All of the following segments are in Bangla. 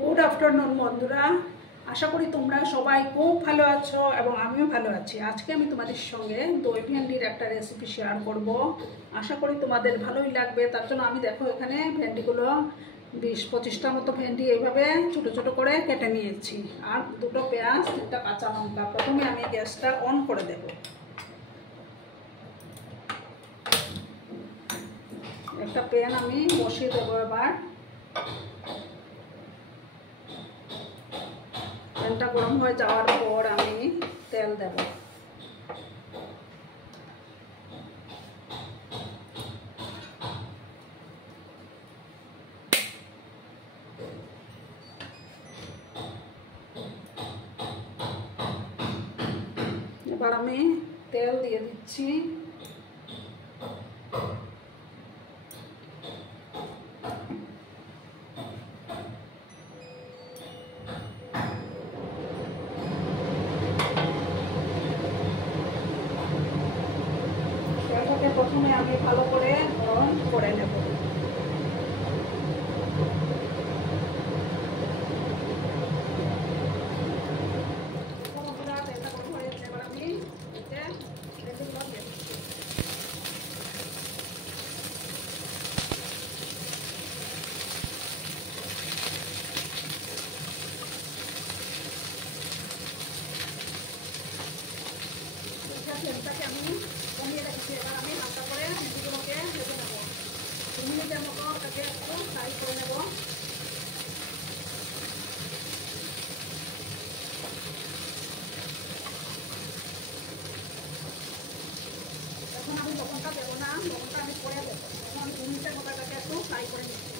গুড আফটারনুন বন্ধুরা, আশা করি তোমরা সবাই খুব ভালো আছো এবং আমিও ভালো আছি। আজকে আমি তোমাদের সঙ্গে দই ভেন্ডির একটা রেসিপি শেয়ার করব। আশা করি তোমাদের ভালোই লাগবে। তার জন্য আমি দেখো এখানে ভেন্ডিগুলো 20-25টার মতো ভেন্ডি এইভাবে ছোটো ছোটো করে কেটে নিয়েছি, আর দুটো পেঁয়াজ, একটা কাঁচা লঙ্কা। প্রথমে আমি গ্যাসটা অন করে দেব। একটা প্যান আমি বসিয়ে দেবো। এবার প্যানটা গরম হয়ে যাওয়ার পর আমি তেল দেব। এবার আমি তেল দিয়ে দিচ্ছি। তেলটাকে প্রথমে আমি ভালো করে গরম করে নেব। তেলটা গরম হয়ে গেছে, এবার আমি এতে ভেন্ডিগুলো দিয়ে দিচ্ছি। তেলটাকে আমি কমিয়ে রেখেছি। এবার আমি হালকা করে ভেন্ডিগুলোকে ভেজে নেব। 2 মিনিটের মতো ওটাকে একটু ফ্রাই করে নেব। এখন আমি লবণটা দেবো না, লবণটা আমি পরে দেবো। এখন আমি 2 মিনিটের মতো এটাকে একটু ফ্রাই করে নিচ্ছি।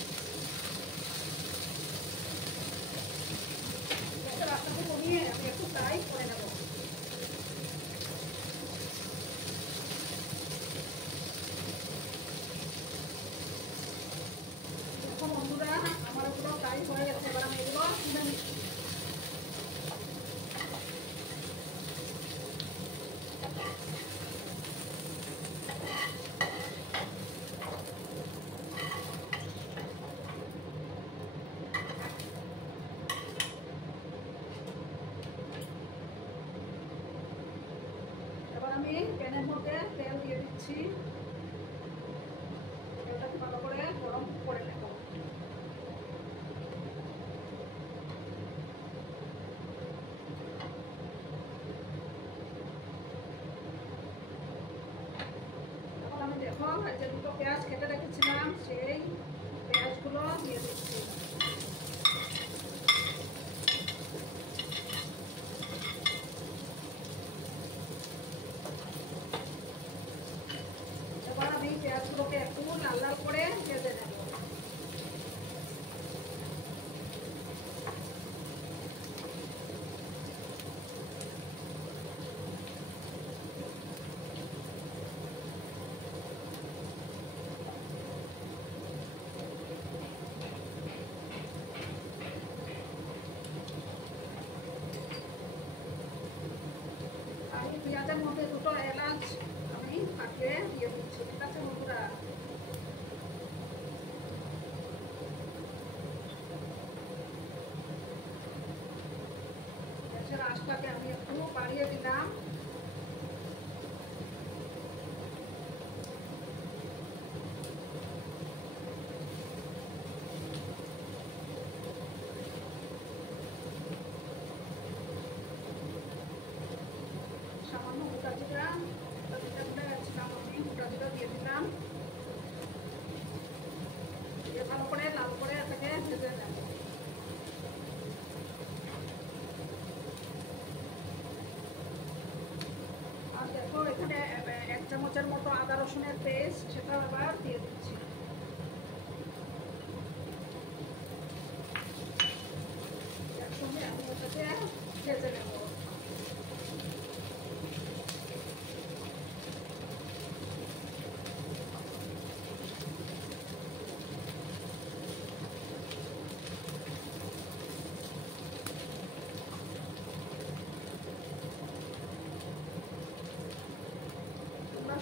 গ্যাসের আঁচটাকে কমিয়ে আমি একটু ফ্রাই করে নেব। এখন বন্ধুরা আমার এগুলো ফ্রাই হয়ে গেছে। এবার আমি এগুলো তুলে নিচ্ছি। এবার আমি প্যানের মধ্যে তেল দিয়ে দিচ্ছি। তেলটাকে ভালো করে গরম করে নেব। এখন আমি দেখো যে দুটো পেঁয়াজ কেটে রেখেছিলাম, সেই পেঁয়াজগুলো দিয়ে দিচ্ছি। এবার আমি পেঁয়াজগুলোকে একটু লাল লাল করে ভেজে নেব। আর এই পেঁয়াজের মধ্যে দুটো এলাচ আমি ফাটিয়ে দিয়ে দিচ্ছি। ঠিক আছে বন্ধুরা? গ্যাসের আঁচটাকে আমি একটু বাড়িয়ে দিলাম। সামান্য গোটা জিরা গুঁড়ে গেছিলাম, আমি গোটা জিরা দিয়ে দিলাম। দিয়ে ভালো করে লাল করে এটাকে ভেজে নেব। আর দেখো এখানে 1 চামচের মতো আদা রসুনের পেস্ট, সেটা আবার দিয়ে দিচ্ছি। একসঙ্গে আমি ওটাকে ভেজে নেব।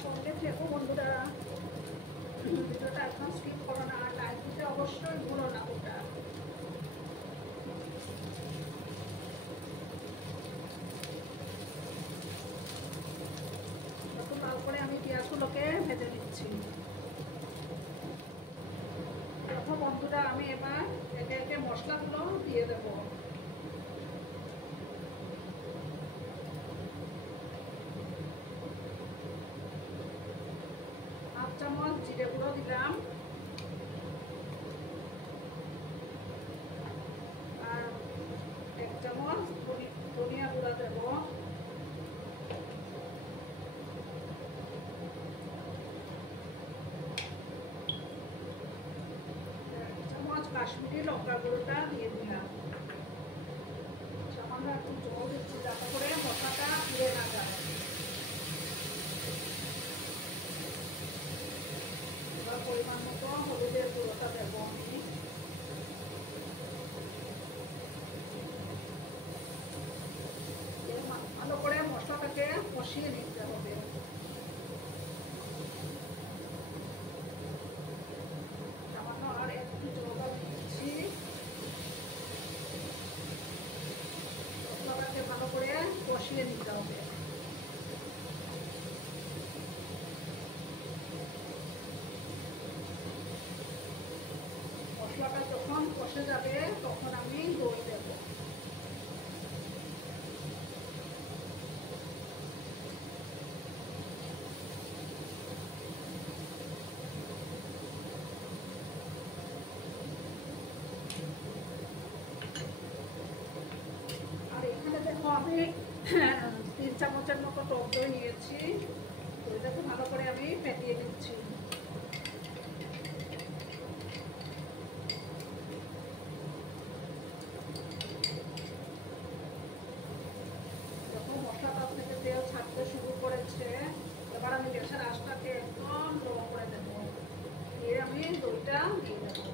সঙ্গে থেকো বন্ধুরা, ভিডিওটা একদম স্কিপ করো না, আর লাইক দিতে অবশ্যই ভুলো না। ওটা জিরে গুঁড়ো দিলাম, আর 1 চামচ ধনিয়া গুঁড়া দেব, কাশ্মীরি লঙ্কা গুঁড়োটা দিয়ে দিলাম। সামান্য একটু জল দিচ্ছি যাতে করে মশলাটা পুড়ে না যায়। এবার পরিমাণ মতো হলুদের গুঁড়োটা দেবো আমি, ভালো করে মশলাটাকে কষিয়ে নিতে হবে। সামান্য আর একটু জল দিচ্ছি, মশলাটাকে ভালো করে কষিয়ে নিতে হবে। মশলাটা যখন কষে যাবে তখন আমি দই দেব। আর এখানে দেখো আমি 3 চামচের মতো টক দই নিয়েছি। দইটাকে ভালো করে আমি ফেটিয়ে নিচ্ছি। যখন মশলাটা থেকে তেল ছাড়তে শুরু করেছে, এবার আমি গ্যাসের আঁচটাকে একদম লো করে দেব, দিয়ে আমি দইটা দিয়ে দেবো।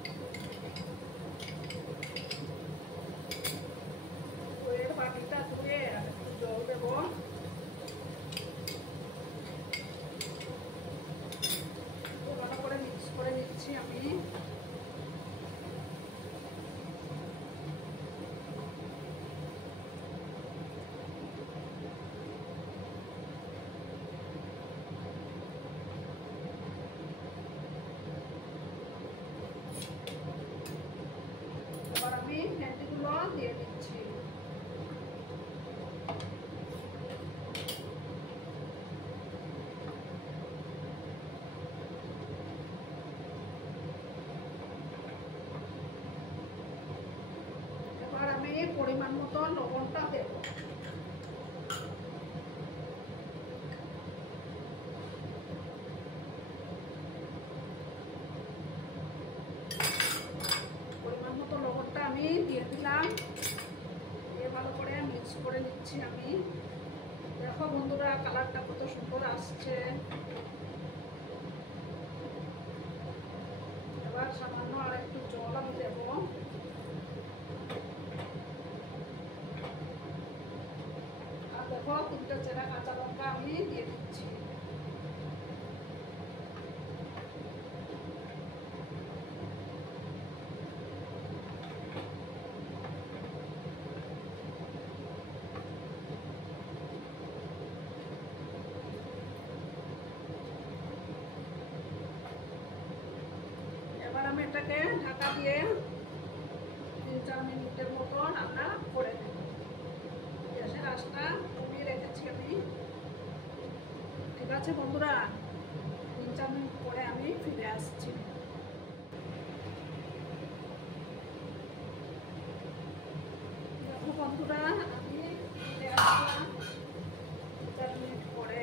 দইয়ের বাটিটা ধুয়ে একটু জল দেবো, ভালো করে মিক্স করে নিচ্ছি আমি। এবার আমি ভেন্ডিগুলো দিয়ে দিচ্ছি। এবার আমি পরিমাণ মতো লবণটা দেব। পরিমাণ মতো লবণটা আমি দিয়ে দিলাম, দিয়ে ভালো করে মিক্স করে নিচ্ছি আমি। দেখো বন্ধুরা, কালারটা কত সুন্দর আসছে। এবার সামান্য আর একটু জল আমি দেব, আর দেখো 3টা চেরা কাঁচা লঙ্কা আমি দিয়ে দিচ্ছি। এবার আমি এটাকে ঢাকা দিয়ে 3-4 মিনিটের মতো রান্না করে নেব। গ্যাসের আঁচটা কমিয়ে রেখেছি আমি। ঠিক আছে বন্ধুরা, 3-4 মিনিট পরে আমি ফিরে আসছি। দেখো বন্ধুরা, আমি ফিরে আসলাম 3-4 মিনিট পরে।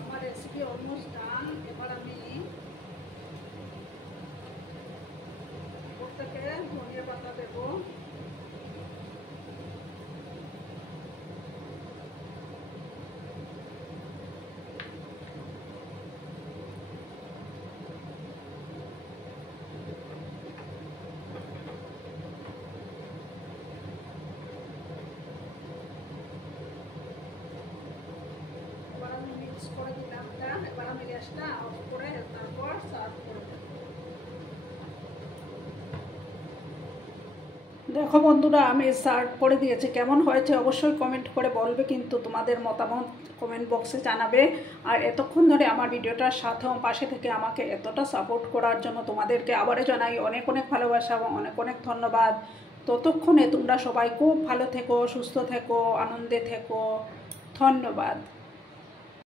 আমার রেসিপি অলমোস্ট ডান। এবার আমি উপর থেকে ধনিয়া পাতা দেবো। করে দিলাম এটা। এবার আমি গ্যাসটা অফ করে তারপর সার্ভ করে দেব। দেখো বন্ধুরা, আমি সার্ভ করে দিয়েছি। কেমন হয়েছে অবশ্যই কমেন্ট করে বলবে, কিন্তু তোমাদের মতামত কমেন্ট বক্সে জানাবে। আর এতক্ষণ ধরে আমার ভিডিওটার সাথে পাশে থেকে আমাকে এতটা সাপোর্ট করার জন্য তোমাদেরকে আবারও জানাই অনেক অনেক ভালোবাসা এবং অনেক অনেক ধন্যবাদ। ততক্ষণে তোমরা সবাই খুব ভালো থেকো, সুস্থ থেকো, আনন্দে থেকো। ধন্যবাদ।